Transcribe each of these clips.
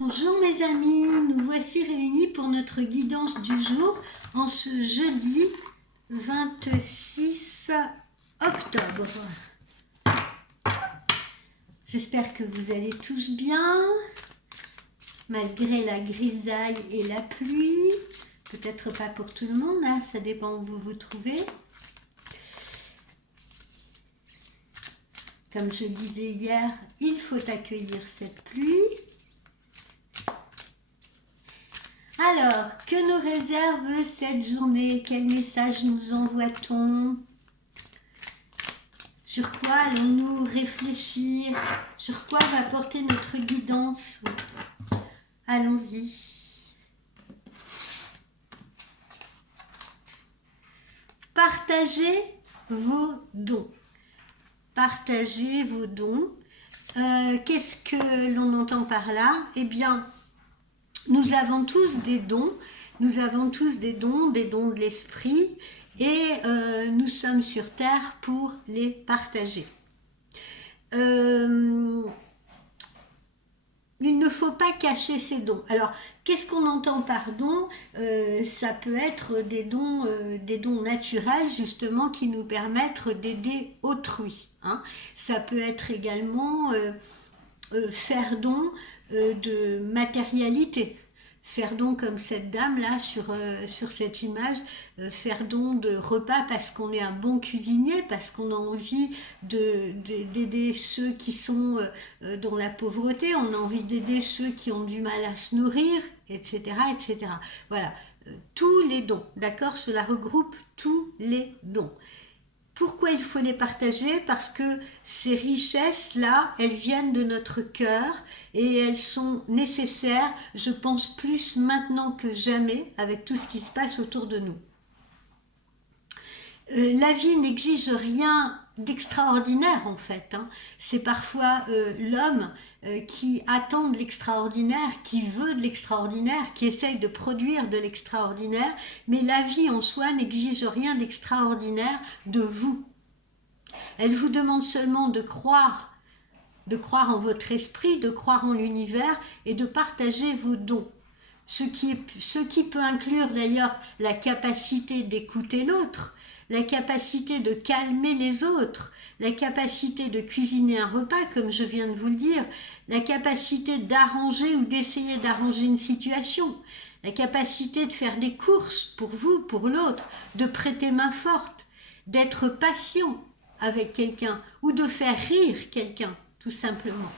Bonjour mes amis, nous voici réunis pour notre guidance du jour en ce jeudi 26 octobre. J'espère que vous allez tous bien, malgré la grisaille et la pluie. Peut-être pas pour tout le monde, hein, ça dépend où vous vous trouvez. Comme je disais hier, il faut accueillir cette pluie. Alors, que nous réserve cette journée? Quel message nous envoie-t-on? Sur quoi allons-nous réfléchir? Sur quoi va porter notre guidance? Allons-y. Partagez vos dons. Partagez vos dons. Qu'est-ce que l'on entend par là? Eh bien, nous avons tous des dons, nous avons tous des dons de l'esprit et nous sommes sur terre pour les partager. Il ne faut pas cacher ces dons. Alors, qu'est-ce qu'on entend par dons? Ça peut être des dons naturels justement qui nous permettent d'aider autrui. Hein. Ça peut être également faire don de matérialité. Faire don comme cette dame là sur cette image, faire don de repas parce qu'on est un bon cuisinier, parce qu'on a envie d'aider ceux qui sont dans la pauvreté, on a envie d'aider ceux qui ont du mal à se nourrir, etc. etc. Voilà, tous les dons, d'accord? Cela regroupe tous les dons. Pourquoi il faut les partager? Parce que ces richesses-là, elles viennent de notre cœur et elles sont nécessaires, je pense, plus maintenant que jamais avec tout ce qui se passe autour de nous. La vie n'exige rien d'extraordinaire en fait. Hein. C'est parfois l'homme qui attend de l'extraordinaire, qui veut de l'extraordinaire, qui essaye de produire de l'extraordinaire, mais la vie en soi n'exige rien d'extraordinaire de vous. Elle vous demande seulement de croire en votre esprit, de croire en l'univers et de partager vos dons. Ce qui peut inclure d'ailleurs la capacité d'écouter l'autre, la capacité de calmer les autres, la capacité de cuisiner un repas, comme je viens de vous le dire, la capacité d'arranger ou d'essayer d'arranger une situation, la capacité de faire des courses pour vous, pour l'autre, de prêter main forte, d'être patient avec quelqu'un ou de faire rire quelqu'un, tout simplement.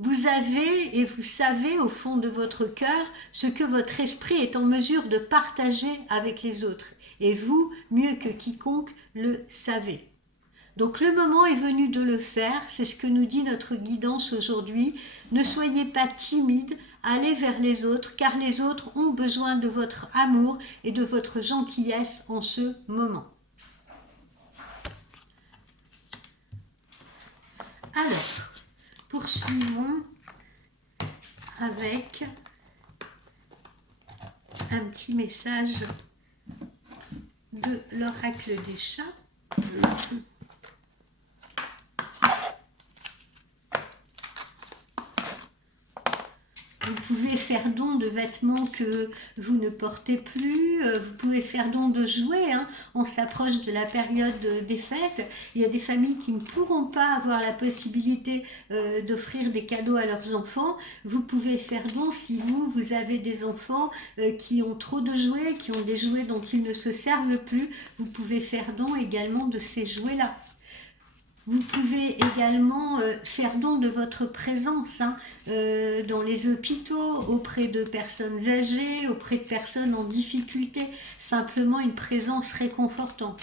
Vous avez et vous savez au fond de votre cœur ce que votre esprit est en mesure de partager avec les autres. Et vous, mieux que quiconque, le savez. Donc le moment est venu de le faire, c'est ce que nous dit notre guidance aujourd'hui. Ne soyez pas timide, allez vers les autres, car les autres ont besoin de votre amour et de votre gentillesse en ce moment. Alors, poursuivons avec un petit message de l'oracle des chats. Vous pouvez faire don de vêtements que vous ne portez plus, vous pouvez faire don de jouets, hein. On s'approche de la période des fêtes, il y a des familles qui ne pourront pas avoir la possibilité d'offrir des cadeaux à leurs enfants. Vous pouvez faire don si vous avez des enfants qui ont trop de jouets, qui ont des jouets dont ils ne se servent plus, vous pouvez faire don également de ces jouets-là. Vous pouvez également faire don de votre présence hein, dans les hôpitaux, auprès de personnes âgées, auprès de personnes en difficulté, simplement une présence réconfortante.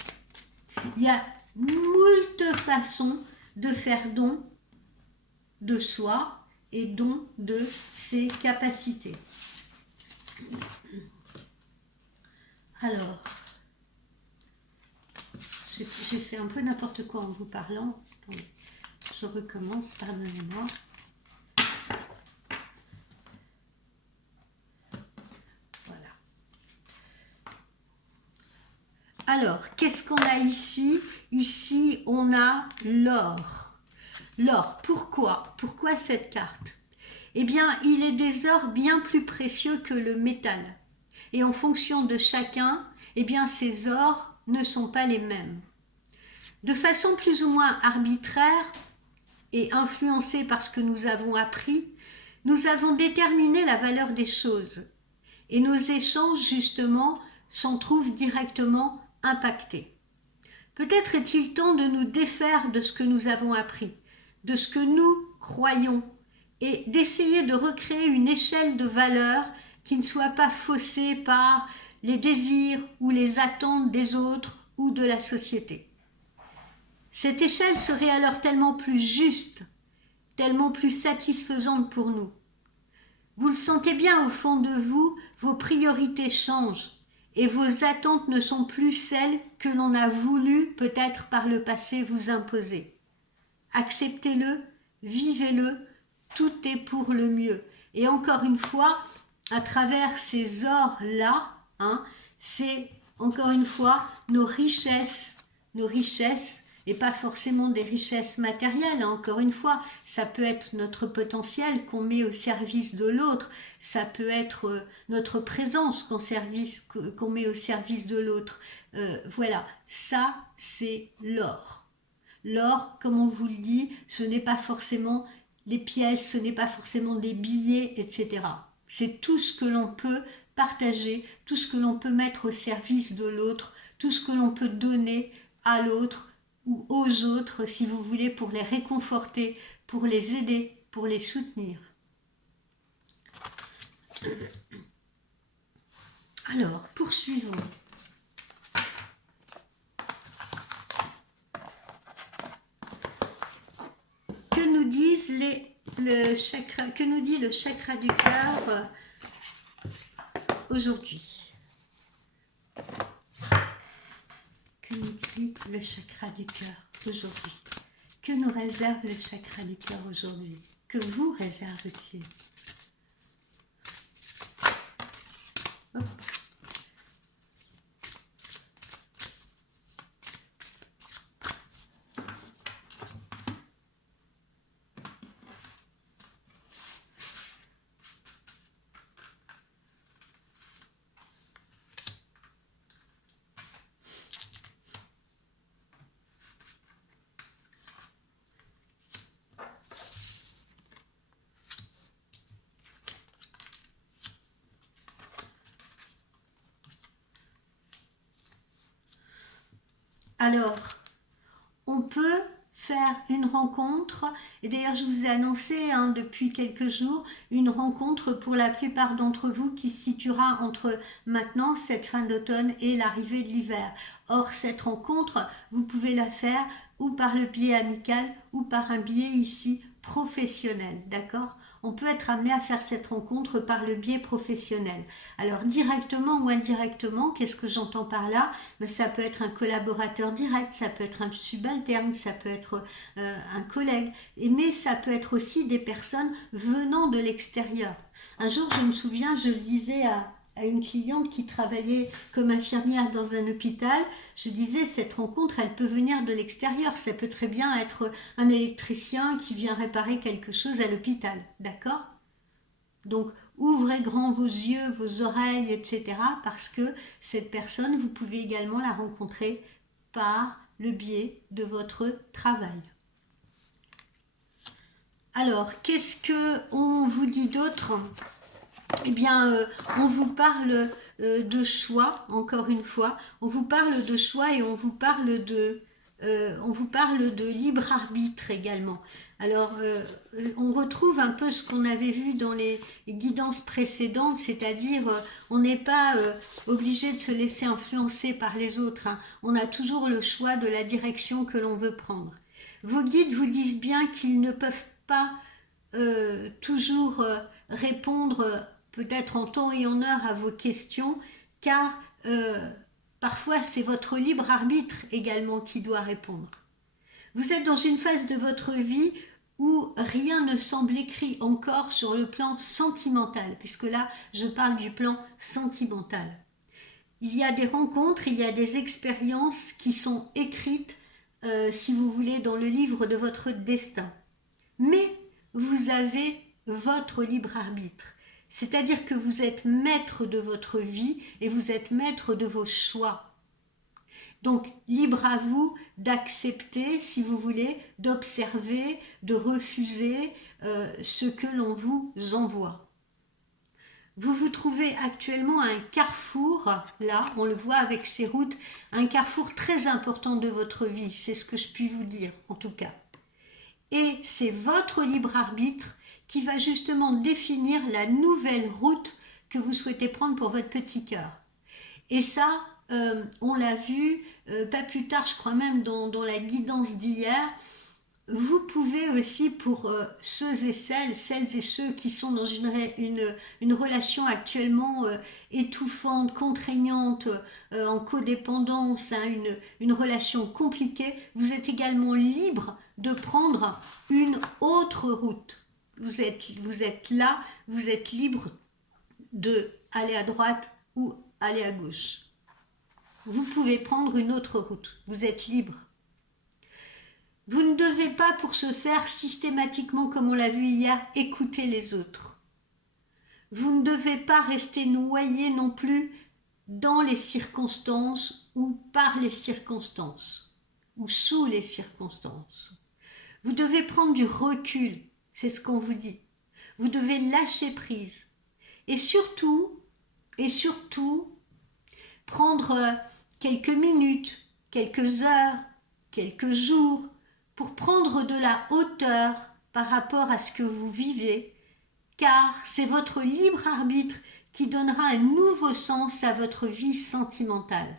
Il y a moult façons de faire don de soi et don de ses capacités. Alors, j'ai fait un peu n'importe quoi en vous parlant. Attendez, je recommence, pardonnez-moi. Voilà. Alors, qu'est-ce qu'on a ici? Ici, on a l'or. L'or, pourquoi? Pourquoi cette carte? eh bien, il est des ors bien plus précieux que le métal. Et en fonction de chacun, eh bien, ces ors ne sont pas les mêmes. De façon plus ou moins arbitraire et influencée par ce que nous avons appris, nous avons déterminé la valeur des choses. Et nos échanges, justement, s'en trouvent directement impactés. Peut-être est-il temps de nous défaire de ce que nous avons appris, de ce que nous croyons, et d'essayer de recréer une échelle de valeurs qui ne soit pas faussée par les désirs ou les attentes des autres ou de la société. Cette échelle serait alors tellement plus juste, tellement plus satisfaisante pour nous. Vous le sentez bien au fond de vous, vos priorités changent et vos attentes ne sont plus celles que l'on a voulu peut-être par le passé vous imposer. Acceptez-le, vivez-le, tout est pour le mieux. Et encore une fois, à travers ces ors-là, c'est encore une fois nos richesses, et pas forcément des richesses matérielles, encore une fois, ça peut être notre potentiel qu'on met au service de l'autre, ça peut être notre présence qu'on met au service de l'autre. Voilà, ça c'est l'or. L'or, comme on vous le dit, ce n'est pas forcément des pièces, ce n'est pas forcément des billets, etc. C'est tout ce que l'on peut partager, tout ce que l'on peut mettre au service de l'autre, tout ce que l'on peut donner à l'autre ou aux autres, si vous voulez, pour les réconforter, pour les aider, pour les soutenir. Alors, poursuivons. Que nous disent que nous dit le chakra du cœur aujourd'hui? Que nous dit le chakra du cœur aujourd'hui? Que nous réserve le chakra du cœur aujourd'hui? Que vous réserve-t-il? Hop. Alors, on peut faire une rencontre, et d'ailleurs je vous ai annoncé depuis quelques jours, une rencontre pour la plupart d'entre vous qui se situera entre maintenant, cette fin d'automne, et l'arrivée de l'hiver. Or, cette rencontre, vous pouvez la faire ou par le biais amical ou par un biais ici professionnel, d'accord? On peut être amené à faire cette rencontre par le biais professionnel. Alors directement ou indirectement, qu'est-ce que j'entends par là? Ça peut être un collaborateur direct, ça peut être un subalterne, ça peut être un collègue, mais ça peut être aussi des personnes venant de l'extérieur. Un jour, je me souviens, je le disais à une cliente qui travaillait comme infirmière dans un hôpital, je disais, cette rencontre, elle peut venir de l'extérieur, ça peut très bien être un électricien qui vient réparer quelque chose à l'hôpital, d'accord? Donc, ouvrez grand vos yeux, vos oreilles, etc. parce que cette personne, vous pouvez également la rencontrer par le biais de votre travail. Alors, qu'est-ce qu'on vous dit d'autre? Eh bien, on vous parle de choix, encore une fois. On vous parle de choix et on vous parle de libre arbitre également. Alors, on retrouve un peu ce qu'on avait vu dans les guidances précédentes, c'est-à-dire on n'est pas obligé de se laisser influencer par les autres. On a toujours le choix de la direction que l'on veut prendre. Vos guides vous disent bien qu'ils ne peuvent pas toujours répondre peut-être en temps et en heure à vos questions, car parfois c'est votre libre arbitre également qui doit répondre. Vous êtes dans une phase de votre vie où rien ne semble écrit encore sur le plan sentimental, puisque là je parle du plan sentimental. Il y a des rencontres, il y a des expériences qui sont écrites, si vous voulez, dans le livre de votre destin. Mais vous avez votre libre arbitre. C'est-à-dire que vous êtes maître de votre vie et vous êtes maître de vos choix. Donc, libre à vous d'accepter, si vous voulez, d'observer, de refuser ce que l'on vous envoie. Vous vous trouvez actuellement à un carrefour, là, on le voit avec ces routes, un carrefour très important de votre vie, c'est ce que je puis vous dire, en tout cas. Et c'est votre libre arbitre qui va justement définir la nouvelle route que vous souhaitez prendre pour votre petit cœur. Et ça, on l'a vu, pas plus tard, je crois même dans la guidance d'hier, vous pouvez aussi pour ceux et celles et ceux qui sont dans une relation actuellement étouffante, contraignante, en codépendance, hein, une relation compliquée, vous êtes également libre de prendre une autre route. Vous êtes là, vous êtes libre de aller à droite ou aller à gauche. Vous pouvez prendre une autre route, vous êtes libre. Vous ne devez pas, pour ce faire, systématiquement, comme on l'a vu hier, écouter les autres. Vous ne devez pas rester noyé non plus dans les circonstances ou par les circonstances ou sous les circonstances. Vous devez prendre du recul, c'est ce qu'on vous dit. Vous devez lâcher prise. Et surtout, prendre quelques minutes, quelques heures, quelques jours, pour prendre de la hauteur par rapport à ce que vous vivez, car c'est votre libre arbitre qui donnera un nouveau sens à votre vie sentimentale.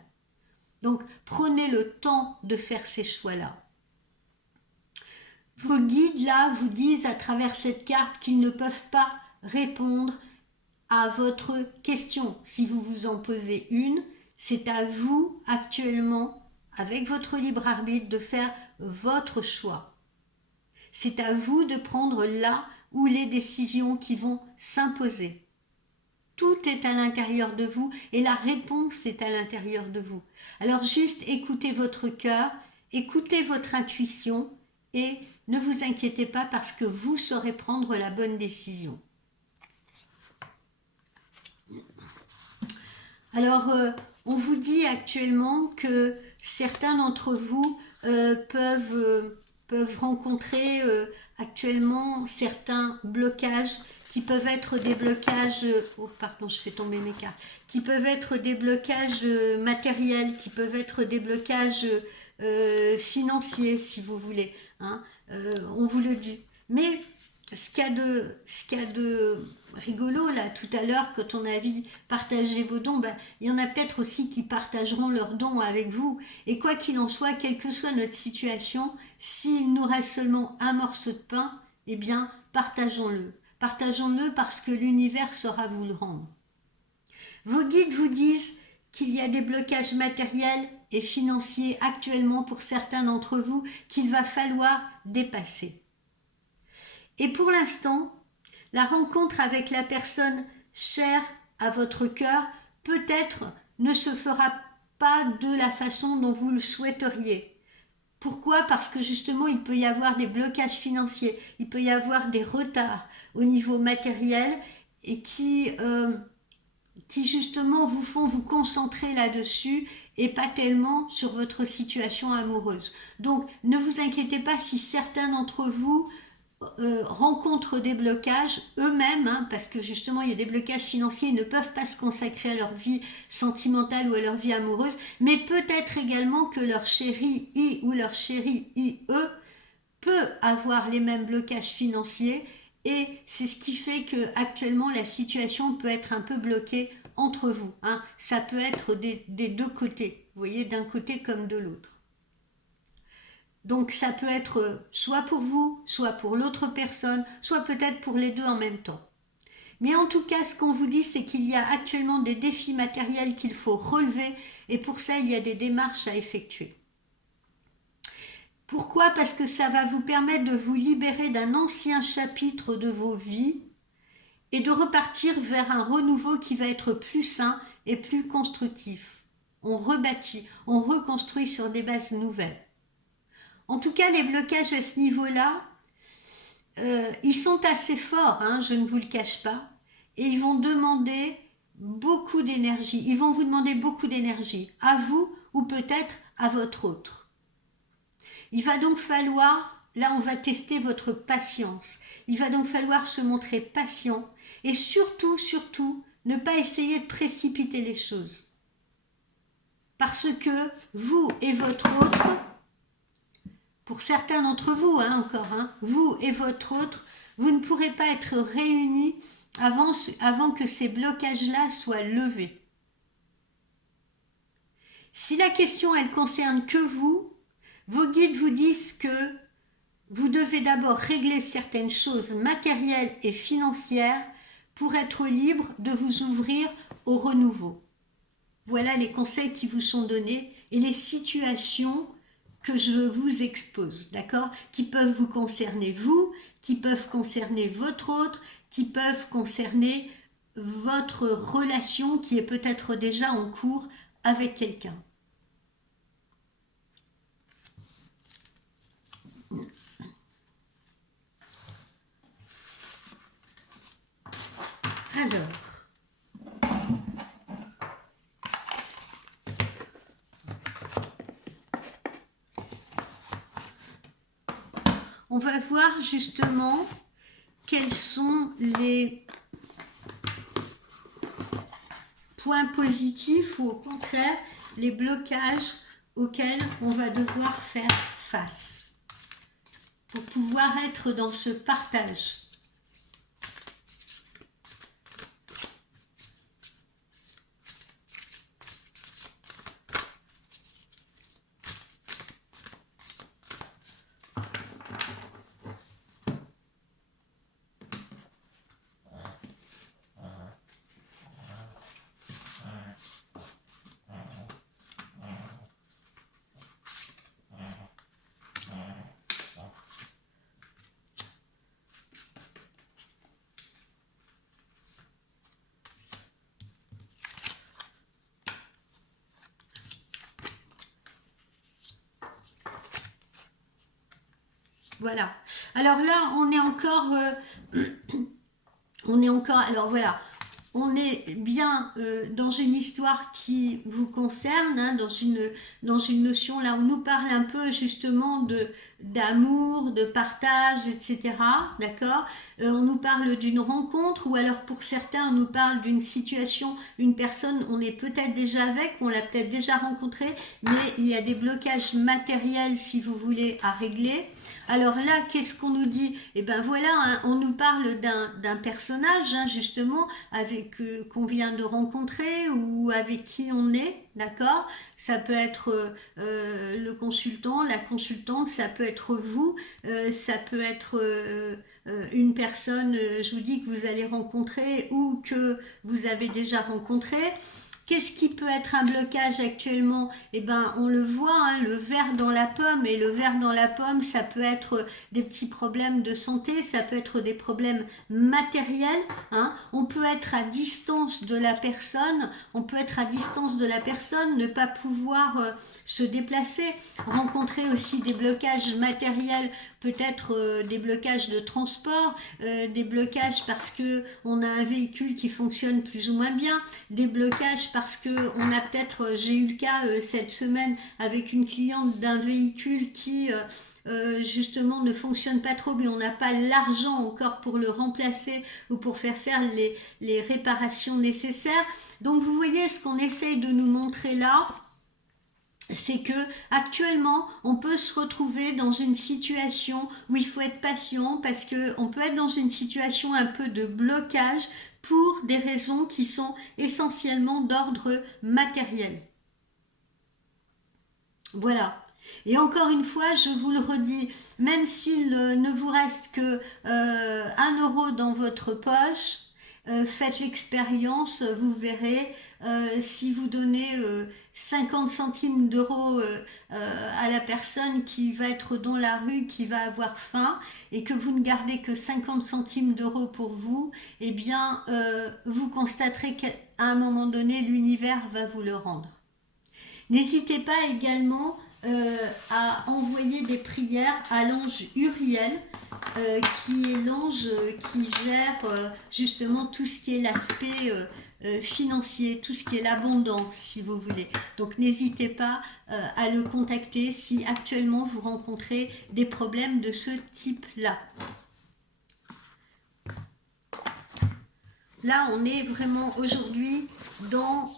Donc, prenez le temps de faire ces choix-là. Vos guides, là, vous disent à travers cette carte qu'ils ne peuvent pas répondre à votre question. Si vous vous en posez une, c'est à vous, actuellement, avec votre libre arbitre, de faire votre choix. C'est à vous de prendre là où les décisions qui vont s'imposer. Tout est à l'intérieur de vous et la réponse est à l'intérieur de vous. Alors juste écoutez votre cœur, écoutez votre intuition et ne vous inquiétez pas parce que vous saurez prendre la bonne décision. Alors, on vous dit actuellement que certains d'entre vous peuvent rencontrer actuellement certains blocages qui peuvent être des blocages, oh pardon, je fais tomber mes cartes, qui peuvent être des blocages matériels, qui peuvent être des blocages financiers, si vous voulez, hein, on vous le dit. Mais ce qu'il y a de rigolo là tout à l'heure quand on a dit partager vos dons, il y en a peut-être aussi qui partageront leurs dons avec vous. Et quoi qu'il en soit, quelle que soit notre situation, s'il nous reste seulement un morceau de pain, eh bien partageons-le. Partageons-le parce que l'univers saura vous le rendre. Vos guides vous disent qu'il y a des blocages matériels et financiers actuellement pour certains d'entre vous qu'il va falloir dépasser. Et pour l'instant, la rencontre avec la personne chère à votre cœur peut-être ne se fera pas de la façon dont vous le souhaiteriez. Pourquoi ? Parce que justement, il peut y avoir des blocages financiers, il peut y avoir des retards au niveau matériel et qui justement vous font vous concentrer là-dessus et pas tellement sur votre situation amoureuse. Donc, ne vous inquiétez pas si certains d'entre vous rencontrent des blocages eux-mêmes, hein, parce que justement il y a des blocages financiers, ils ne peuvent pas se consacrer à leur vie sentimentale ou à leur vie amoureuse, mais peut-être également que leur chéri I ou leur chéri IE peut avoir les mêmes blocages financiers et c'est ce qui fait que actuellement la situation peut être un peu bloquée entre vous, hein. Ça peut être des deux côtés, vous voyez, d'un côté comme de l'autre. Donc ça peut être soit pour vous, soit pour l'autre personne, soit peut-être pour les deux en même temps. Mais en tout cas, ce qu'on vous dit, c'est qu'il y a actuellement des défis matériels qu'il faut relever et pour ça, il y a des démarches à effectuer. Pourquoi ? Parce que ça va vous permettre de vous libérer d'un ancien chapitre de vos vies et de repartir vers un renouveau qui va être plus sain et plus constructif. On rebâtit, on reconstruit sur des bases nouvelles. En tout cas, les blocages à ce niveau-là, ils sont assez forts, hein, je ne vous le cache pas, et ils vont demander beaucoup d'énergie. Ils vont vous demander beaucoup d'énergie, à vous ou peut-être à votre autre. Il va donc falloir, là on va tester votre patience, il va donc falloir se montrer patient et surtout, surtout, ne pas essayer de précipiter les choses. Parce que vous et votre autre, pour certains d'entre vous, hein, encore, hein, vous et votre autre, vous ne pourrez pas être réunis avant que ces blocages-là soient levés. Si la question, elle concerne que vous, vos guides vous disent que vous devez d'abord régler certaines choses matérielles et financières pour être libre de vous ouvrir au renouveau. Voilà les conseils qui vous sont donnés et les situations que je vous expose, d'accord? Qui peuvent vous concerner vous, qui peuvent concerner votre autre, qui peuvent concerner votre relation qui est peut-être déjà en cours avec quelqu'un. Alors, on va voir justement quels sont les points positifs ou au contraire les blocages auxquels on va devoir faire face pour pouvoir être dans ce partage. Voilà. Alors là, alors voilà, on est bien dans une histoire qui vous concerne, hein, dans une notion là, on nous parle un peu justement d'amour, de partage, etc. D'accord? On nous parle d'une rencontre, ou alors pour certains, on nous parle d'une situation, une personne, on est peut-être déjà avec, on l'a peut-être déjà rencontré, mais il y a des blocages matériels, si vous voulez, à régler. Alors là, qu'est-ce qu'on nous dit? Eh ben voilà, hein, on nous parle d'un personnage, hein, justement, avec qu'on vient de rencontrer ou avec qui on est, d'accord? Ça peut être le consultant, la consultante, ça peut être vous, ça peut être une personne, je vous dis, que vous allez rencontrer ou que vous avez déjà rencontré. Qu'est-ce qui peut être un blocage actuellement? Eh ben, on le voit, hein, le ver dans la pomme. Et le ver dans la pomme, ça peut être des petits problèmes de santé, ça peut être des problèmes matériels. Hein. On peut être à distance de la personne, ne pas pouvoir se déplacer, rencontrer aussi des blocages matériels, peut-être des blocages de transport, des blocages parce que on a un véhicule qui fonctionne plus ou moins bien, des blocages parce que on a peut-être, j'ai eu le cas cette semaine avec une cliente d'un véhicule qui justement ne fonctionne pas trop, mais on n'a pas l'argent encore pour le remplacer ou pour faire les réparations nécessaires. Donc vous voyez, ce qu'on essaye de nous montrer là, c'est que actuellement on peut se retrouver dans une situation où il faut être patient, parce que on peut être dans une situation un peu de blocage pour des raisons qui sont essentiellement d'ordre matériel. Voilà. Et encore une fois, je vous le redis, même s'il ne vous reste que 1 € dans votre poche, faites l'expérience, vous verrez, si vous donnez 50 centimes d'euros à la personne qui va être dans la rue, qui va avoir faim, et que vous ne gardez que 50 centimes d'euros pour vous, eh bien, vous constaterez qu'à un moment donné, l'univers va vous le rendre. N'hésitez pas également à envoyer des prières à l'ange Uriel, qui est l'ange qui gère justement tout ce qui est l'aspect financier, tout ce qui est l'abondance, si vous voulez. Donc n'hésitez pas à le contacter si actuellement vous rencontrez des problèmes de ce type-là. Là, on est vraiment aujourd'hui dans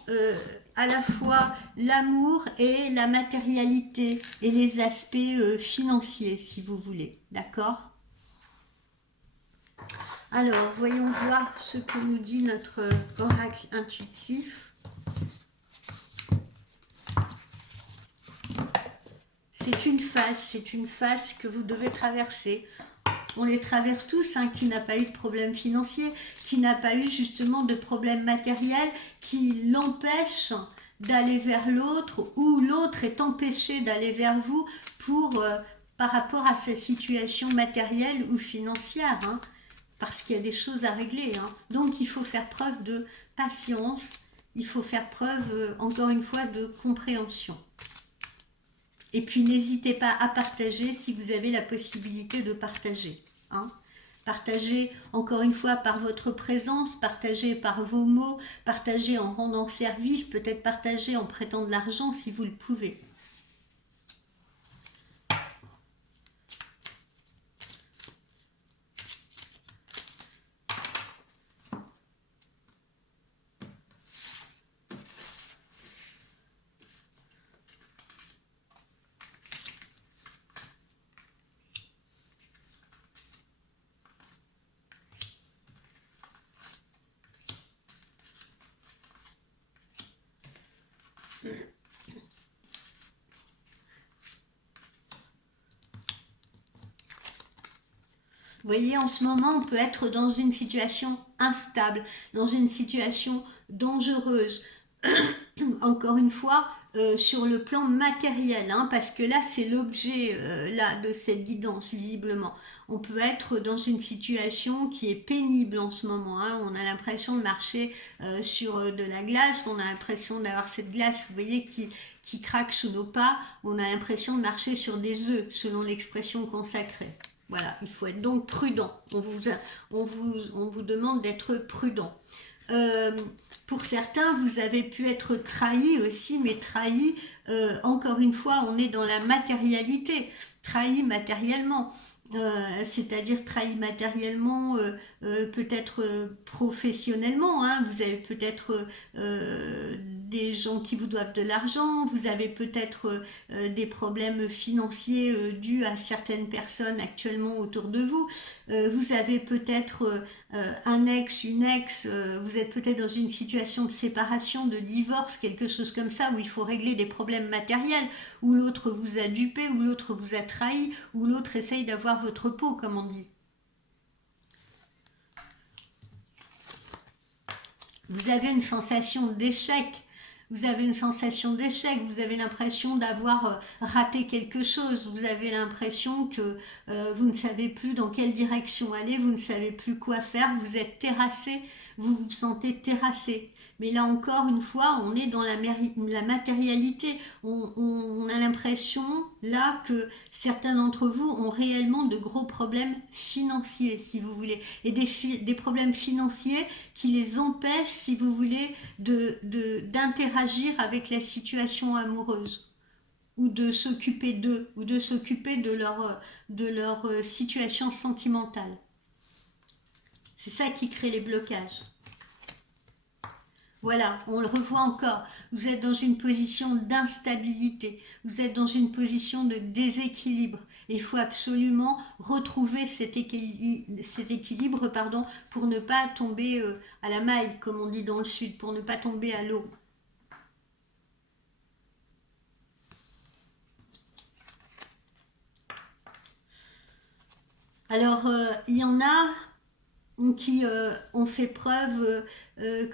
à la fois l'amour et la matérialité et les aspects financiers, si vous voulez. D'accord? Alors, voyons voir ce que nous dit notre oracle intuitif. C'est une phase que vous devez traverser. On les traverse tous, hein, qui n'a pas eu de problème financier, qui n'a pas eu justement de problème matériel, qui l'empêche d'aller vers l'autre, ou l'autre est empêché d'aller vers vous pour, par rapport à sa situation matérielle ou financière, hein, parce qu'il y a des choses à régler. Hein. Donc il faut faire preuve de patience, il faut faire preuve, encore une fois, de compréhension. Et puis n'hésitez pas à partager si vous avez la possibilité de partager. Hein. Partagez encore une fois par votre présence, partagez par vos mots, partagez en rendant service, peut-être partagez en prêtant de l'argent si vous le pouvez. Vous voyez, en ce moment, on peut être dans une situation instable, dans une situation dangereuse. Encore une fois, sur le plan matériel, hein, parce que là, c'est l'objet là de cette guidance, visiblement. On peut être dans une situation qui est pénible en ce moment. Hein. On a l'impression de marcher sur de la glace, on a l'impression d'avoir cette glace, vous voyez, qui craque sous nos pas. On a l'impression de marcher sur des œufs, selon l'expression consacrée. Voilà, il faut être donc prudent. On vous demande d'être prudent. Pour certains, vous avez pu être trahi aussi, mais trahi, encore une fois, on est dans la matérialité, trahi matériellement. C'est-à-dire trahi matériellement, peut-être professionnellement, hein, vous avez peut-être des gens qui vous doivent de l'argent, vous avez peut-être des problèmes financiers dus à certaines personnes actuellement autour de vous, vous avez peut-être un ex, une ex, vous êtes peut-être dans une situation de séparation, de divorce, quelque chose comme ça, où il faut régler des problèmes matériels, où l'autre vous a dupé, où l'autre vous a trahi, où l'autre essaye d'avoir votre peau, comme on dit. Vous avez une sensation d'échec, vous avez une sensation d'échec, vous avez l'impression d'avoir raté quelque chose, vous avez l'impression que vous ne savez plus dans quelle direction aller, vous ne savez plus quoi faire, vous êtes terrassé, vous vous sentez terrassé. Mais là encore une fois, on est dans la matérialité. On a l'impression là que certains d'entre vous ont réellement de gros problèmes financiers, si vous voulez, et des problèmes financiers qui les empêchent, si vous voulez, d'interagir avec la situation amoureuse, ou de s'occuper d'eux, ou de s'occuper de leur situation sentimentale. C'est ça qui crée les blocages. Voilà, on le revoit encore. Vous êtes dans une position d'instabilité. Vous êtes dans une position de déséquilibre. Il faut absolument retrouver cet équilibre, pardon, pour ne pas tomber à la maille, comme on dit dans le sud, pour ne pas tomber à l'eau. Alors, il y en a qui ont fait preuve,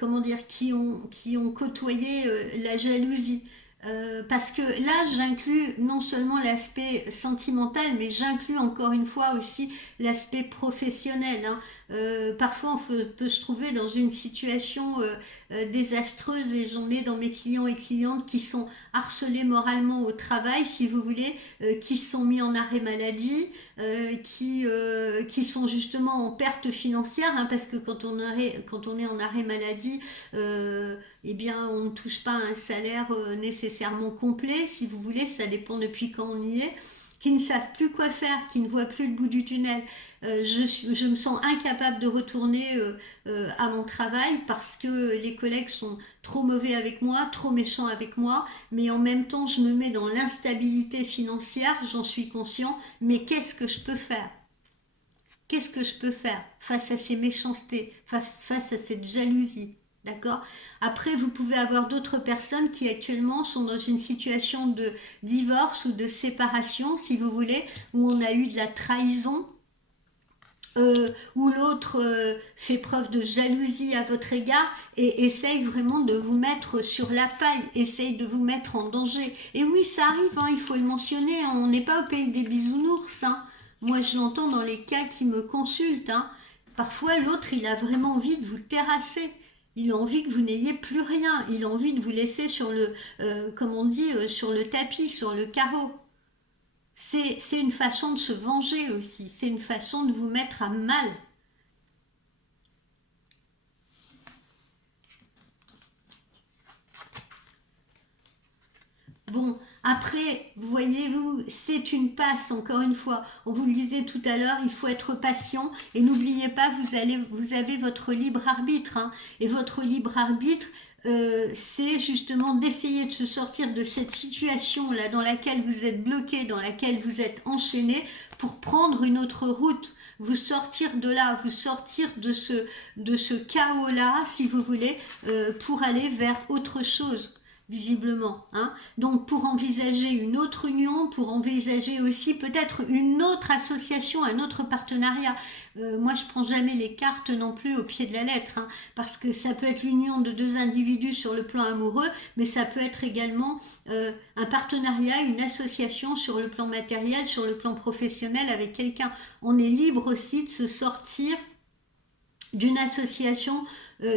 comment dire, qui ont côtoyé la jalousie. Parce que là, j'inclus non seulement l'aspect sentimental, mais j'inclus encore une fois aussi l'aspect professionnel, hein. Parfois, peut se trouver dans une situation désastreuse et j'en ai dans mes clients et clientes qui sont harcelés moralement au travail, si vous voulez, qui sont mis en arrêt maladie, qui sont justement en perte financière, hein, parce que quand on est en arrêt maladie, eh bien, on ne touche pas un salaire nécessairement complet, si vous voulez, ça dépend depuis quand on y est, qui ne savent plus quoi faire, qui ne voient plus le bout du tunnel. Je me sens incapable de retourner à mon travail parce que les collègues sont trop mauvais avec moi, trop méchants avec moi, mais en même temps, je me mets dans l'instabilité financière, j'en suis conscient, mais qu'est-ce que je peux faire? Qu'est-ce que je peux faire face à ces méchancetés, face à cette jalousie? D'accord. Après, vous pouvez avoir d'autres personnes qui actuellement sont dans une situation de divorce ou de séparation, si vous voulez, où on a eu de la trahison, où l'autre fait preuve de jalousie à votre égard et essaye vraiment de vous mettre sur la paille, essaye de vous mettre en danger. Et oui, ça arrive, hein, il faut le mentionner, hein, on n'est pas au pays des bisounours, hein. Moi, je l'entends dans les cas qui me consultent, hein. Parfois, l'autre, il a vraiment envie de vous terrasser. Il a envie que vous n'ayez plus rien. Il a envie de vous laisser sur le, comme on dit, sur le tapis, sur le carreau. C'est une façon de se venger aussi. C'est une façon de vous mettre à mal. Bon, après, voyez-vous, c'est une passe, encore une fois. On vous le disait tout à l'heure, il faut être patient et n'oubliez pas, vous avez votre libre arbitre, hein. Et votre libre arbitre, c'est justement d'essayer de se sortir de cette situation-là dans laquelle vous êtes bloqué, dans laquelle vous êtes enchaîné, pour prendre une autre route. Vous sortir de là, vous sortir de ce chaos-là, si vous voulez, pour aller vers autre chose visiblement, hein. Donc pour envisager une autre union, pour envisager aussi peut-être une autre association, un autre partenariat. Moi je prends jamais les cartes non plus au pied de la lettre, hein, parce que ça peut être l'union de deux individus sur le plan amoureux, mais ça peut être également un partenariat, une association sur le plan matériel, sur le plan professionnel avec quelqu'un. On est libre aussi de se sortir d'une association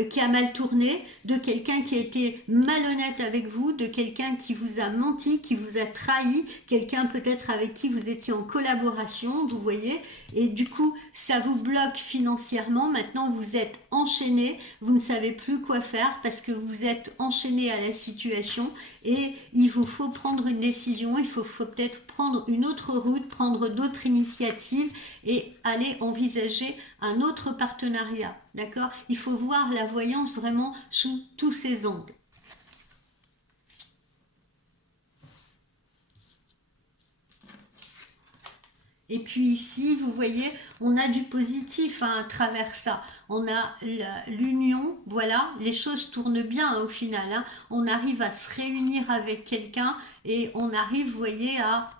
qui a mal tourné, de quelqu'un qui a été malhonnête avec vous, de quelqu'un qui vous a menti, qui vous a trahi, quelqu'un peut-être avec qui vous étiez en collaboration, vous voyez, et du coup ça vous bloque financièrement, maintenant vous êtes enchaîné, vous ne savez plus quoi faire parce que vous êtes enchaîné à la situation et il vous faut prendre une décision, il faut peut-être prendre une autre route, prendre d'autres initiatives et aller envisager un autre partenariat, d'accord? Il faut voir la voyance vraiment sous tous ses angles. Et puis ici, vous voyez, on a du positif, hein, à travers ça. On a l'union, voilà, les choses tournent bien, hein, au final, hein. On arrive à se réunir avec quelqu'un et on arrive, vous voyez, à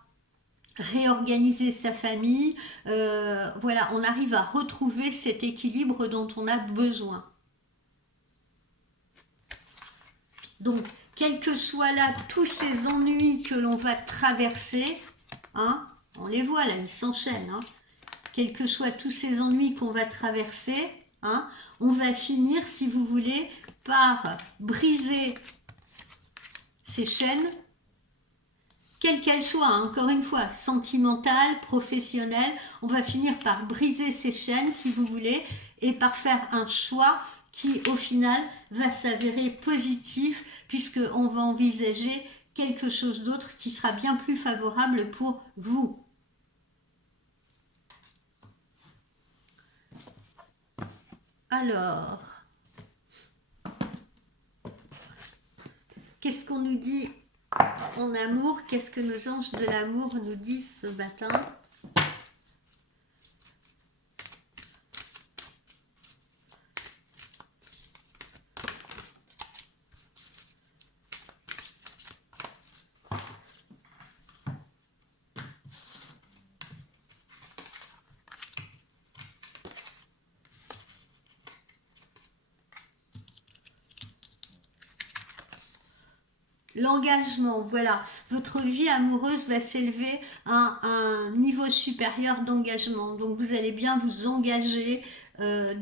réorganiser sa famille. Voilà, on arrive à retrouver cet équilibre dont on a besoin. Donc, quels que soient là tous ces ennuis que l'on va traverser, hein, on les voit là, ils s'enchaînent, hein. Quels que soient tous ces ennuis qu'on va traverser, hein, on va finir, si vous voulez, par briser ces chaînes, quelles qu'elles soient, hein, encore une fois, sentimentales, professionnelles, on va finir par briser ces chaînes, si vous voulez, et par faire un choix qui, au final, va s'avérer positif, puisqu'on va envisager quelque chose d'autre qui sera bien plus favorable pour vous. Alors, qu'est-ce qu'on nous dit en amour? Qu'est-ce que nos anges de l'amour nous disent ce matin? L'engagement, voilà. Votre vie amoureuse va s'élever à un niveau supérieur d'engagement. Donc vous allez bien vous engager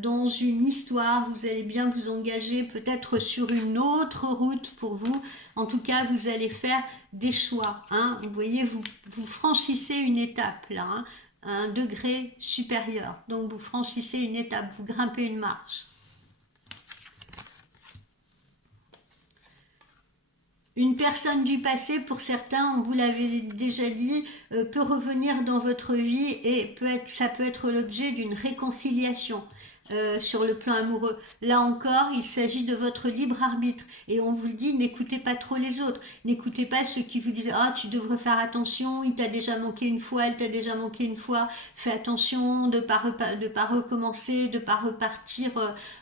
dans une histoire, vous allez bien vous engager peut-être sur une autre route pour vous. En tout cas, vous allez faire des choix. Hein. Vous voyez, vous franchissez une étape là, hein, un degré supérieur. Donc vous franchissez une étape, vous grimpez une marche. Une personne du passé, pour certains, on vous l'avait déjà dit, peut revenir dans votre vie et ça peut être l'objet d'une réconciliation sur le plan amoureux. Là encore, il s'agit de votre libre arbitre. Et on vous le dit, n'écoutez pas trop les autres. N'écoutez pas ceux qui vous disent «Ah, tu devrais faire attention, il t'a déjà manqué une fois, elle t'a déjà manqué une fois, fais attention de pas recommencer, de pas repartir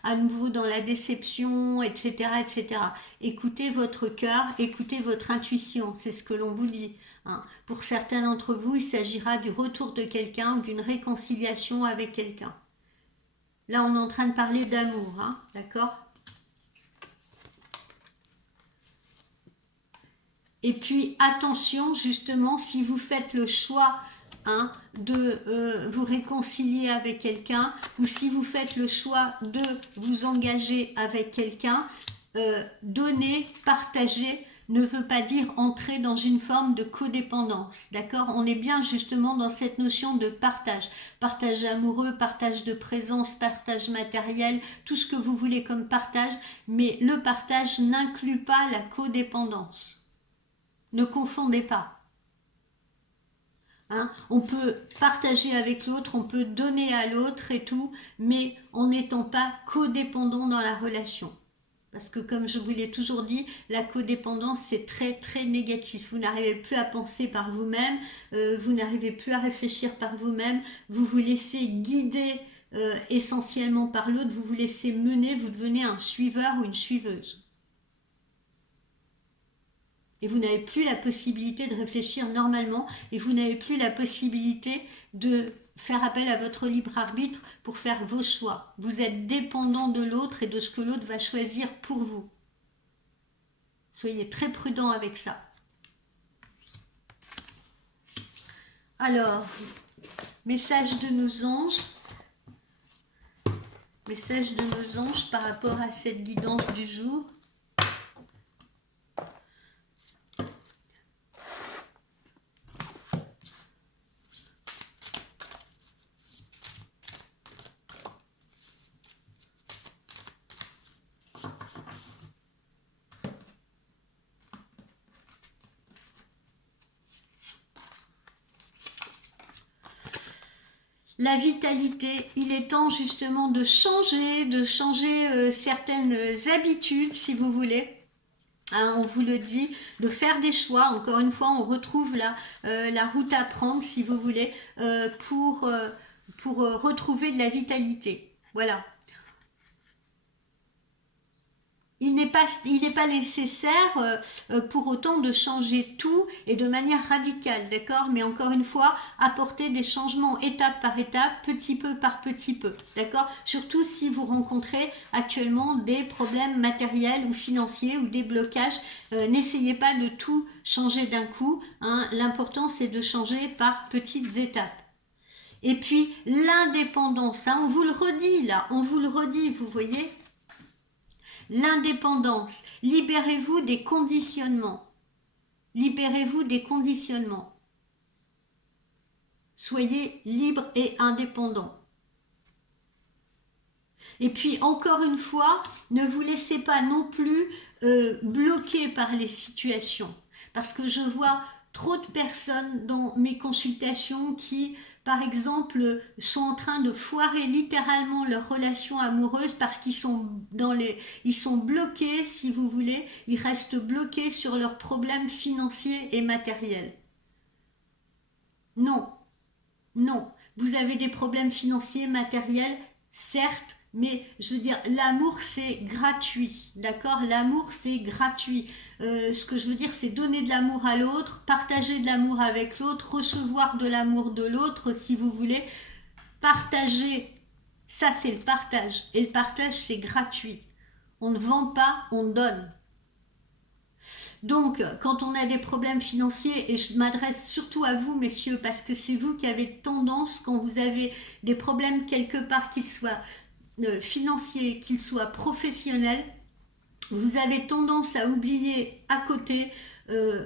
à nouveau dans la déception, etc. etc.» Écoutez votre cœur, écoutez votre intuition, c'est ce que l'on vous dit. Hein. Pour certains d'entre vous, il s'agira du retour de quelqu'un ou d'une réconciliation avec quelqu'un. Là, on est en train de parler d'amour, hein, d'accord? Et puis, attention, justement, si vous faites le choix hein, de vous réconcilier avec quelqu'un, ou si vous faites le choix de vous engager avec quelqu'un, donner, partager ne veut pas dire entrer dans une forme de codépendance, d'accord? On est bien justement dans cette notion de partage, partage amoureux, partage de présence, partage matériel, tout ce que vous voulez comme partage, mais le partage n'inclut pas la codépendance. Ne confondez pas. Hein, on peut partager avec l'autre, on peut donner à l'autre et tout, mais en n'étant pas codépendant dans la relation. Parce que comme je vous l'ai toujours dit, la codépendance c'est très très négatif. Vous n'arrivez plus à penser par vous-même, vous n'arrivez plus à réfléchir par vous-même, vous vous laissez guider essentiellement par l'autre, vous vous laissez mener, vous devenez un suiveur ou une suiveuse. Et vous n'avez plus la possibilité de réfléchir normalement et vous n'avez plus la possibilité de faire appel à votre libre arbitre pour faire vos choix. Vous êtes dépendant de l'autre et de ce que l'autre va choisir pour vous. Soyez très prudent avec ça. Alors, message de nos anges. Message de nos anges par rapport à cette guidance du jour. La vitalité, il est temps justement de changer certaines habitudes si vous voulez. Hein, on vous le dit, de faire des choix. Encore une fois, on retrouve la route à prendre si vous voulez pour retrouver de la vitalité. Voilà. Il n'est pas nécessaire pour autant de changer tout et de manière radicale, d'accord? Mais encore une fois, apporter des changements étape par étape, petit peu par petit peu, d'accord? Surtout si vous rencontrez actuellement des problèmes matériels ou financiers ou des blocages, n'essayez pas de tout changer d'un coup, hein. L'important c'est de changer par petites étapes. Et puis l'indépendance, hein, on vous le redit là, on vous le redit, vous voyez? L'indépendance, libérez-vous des conditionnements. Libérez-vous des conditionnements. Soyez libre et indépendant. Et puis encore une fois, ne vous laissez pas non plus bloquer par les situations. Parce que je vois trop de personnes dans mes consultations qui, par exemple, sont en train de foirer littéralement leur relation amoureuse parce qu'ils sont ils sont bloqués, si vous voulez, ils restent bloqués sur leurs problèmes financiers et matériels. Non, non. Vous avez des problèmes financiers, matériels, certes, mais je veux dire, l'amour c'est gratuit, d'accord? L'amour c'est gratuit. Ce que je veux dire, c'est donner de l'amour à l'autre, partager de l'amour avec l'autre, recevoir de l'amour de l'autre, si vous voulez. Partager, ça c'est le partage. Et le partage c'est gratuit. On ne vend pas, on donne. Donc, quand on a des problèmes financiers, et je m'adresse surtout à vous, messieurs, parce que c'est vous qui avez tendance, quand vous avez des problèmes quelque part, qu'ils soient financiers, qu'ils soient professionnels, vous avez tendance à oublier à côté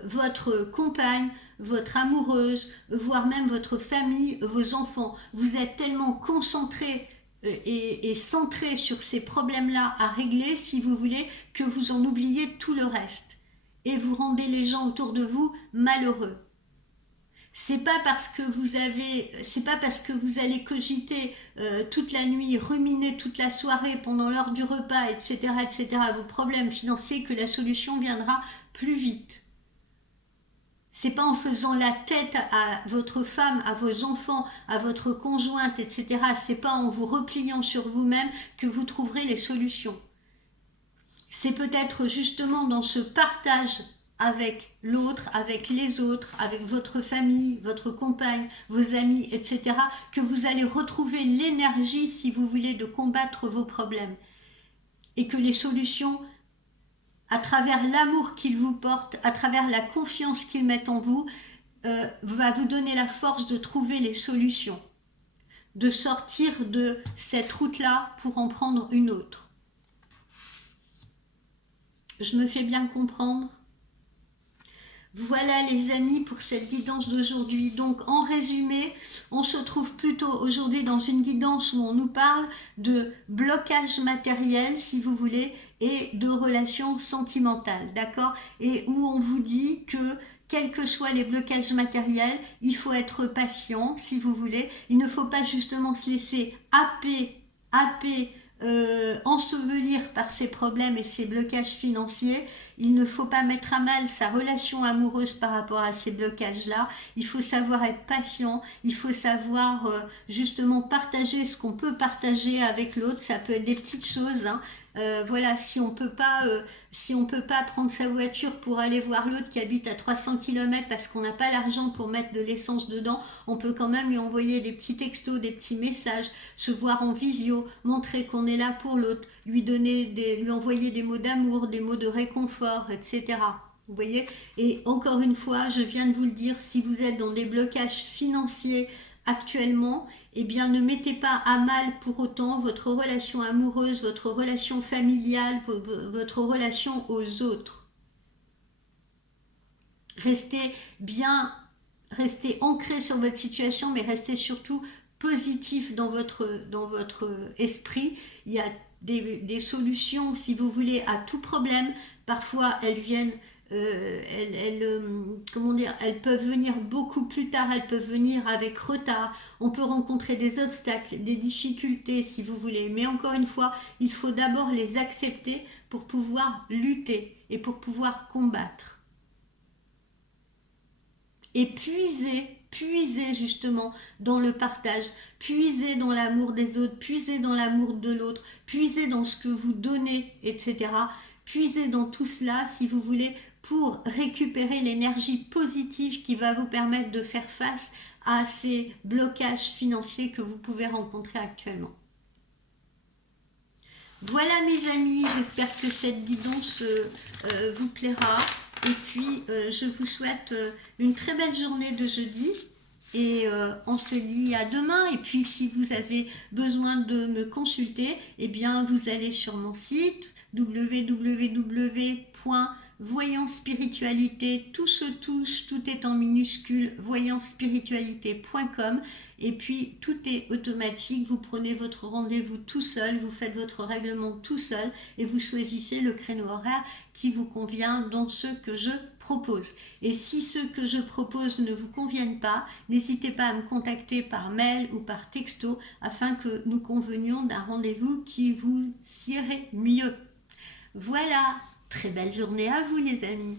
votre compagne, votre amoureuse, voire même votre famille, vos enfants. Vous êtes tellement concentré et centré sur ces problèmes-là à régler, si vous voulez, que vous en oubliez tout le reste. Et vous rendez les gens autour de vous malheureux. C'est pas parce que vous allez cogiter toute la nuit, ruminer toute la soirée pendant l'heure du repas, etc., vos problèmes financiers, que la solution viendra plus vite. C'est pas en faisant la tête à votre femme, à vos enfants, à votre conjointe, etc. C'est pas en vous repliant sur vous-même que vous trouverez les solutions. C'est peut-être justement dans ce partage avec l'autre, avec les autres, avec votre famille, votre compagne, vos amis, etc., que vous allez retrouver l'énergie, si vous voulez, de combattre vos problèmes. Et que les solutions, à travers l'amour qu'ils vous portent, à travers la confiance qu'ils mettent en vous, va vous donner la force de trouver les solutions, de sortir de cette route-là pour en prendre une autre. Je me fais bien comprendre? Voilà les amis pour cette guidance d'aujourd'hui. Donc en résumé, on se trouve plutôt aujourd'hui dans une guidance où on nous parle de blocage matériel, si vous voulez, et de relations sentimentales, d'accord? Et où on vous dit que quels que soient les blocages matériels, il faut être patient, si vous voulez. Il ne faut pas justement se laisser happer, ensevelir par ses problèmes et ses blocages financiers. Il ne faut pas mettre à mal sa relation amoureuse par rapport à ces blocages-là. Il faut savoir être patient, il faut savoir justement partager ce qu'on peut partager avec l'autre. Ça peut être des petites choses, hein. Voilà, si on peut pas prendre sa voiture pour aller voir l'autre qui habite à 300 km parce qu'on n'a pas l'argent pour mettre de l'essence dedans, on peut quand même lui envoyer des petits textos, des petits messages, se voir en visio, montrer qu'on est là pour l'autre, lui envoyer des mots d'amour, des mots de réconfort, etc. Vous voyez? Et encore une fois, je viens de vous le dire, si vous êtes dans des blocages financiers actuellement, eh bien ne mettez pas à mal pour autant votre relation amoureuse, votre relation familiale, votre relation aux autres. Restez ancré sur votre situation, mais restez surtout positif dans votre esprit. Il y a des solutions, si vous voulez, à tout problème. Parfois, elles viennent elles peuvent venir beaucoup plus tard, elles peuvent venir avec retard. On peut rencontrer des obstacles, des difficultés, si vous voulez. Mais encore une fois, il faut d'abord les accepter pour pouvoir lutter et pour pouvoir combattre. Et puiser justement dans le partage, puiser dans l'amour des autres, puiser dans l'amour de l'autre, puiser dans ce que vous donnez, etc. Puiser dans tout cela, si vous voulez, pour récupérer l'énergie positive qui va vous permettre de faire face à ces blocages financiers que vous pouvez rencontrer actuellement. Voilà mes amis, j'espère que cette guidance vous plaira. Et puis, je vous souhaite une très belle journée de jeudi. Et on se dit à demain. Et puis, si vous avez besoin de me consulter, eh bien, vous allez sur mon site www.voyance-spiritualité, tout se touche, tout est en minuscule, voyance-spiritualité.com. Et puis tout est automatique, vous prenez votre rendez-vous tout seul, vous faites votre règlement tout seul et vous choisissez le créneau horaire qui vous convient dans ce que je propose. Et si ceux que je propose ne vous conviennent pas, n'hésitez pas à me contacter par mail ou par texto afin que nous convenions d'un rendez-vous qui vous irait mieux. Voilà, très belle journée à vous les amis.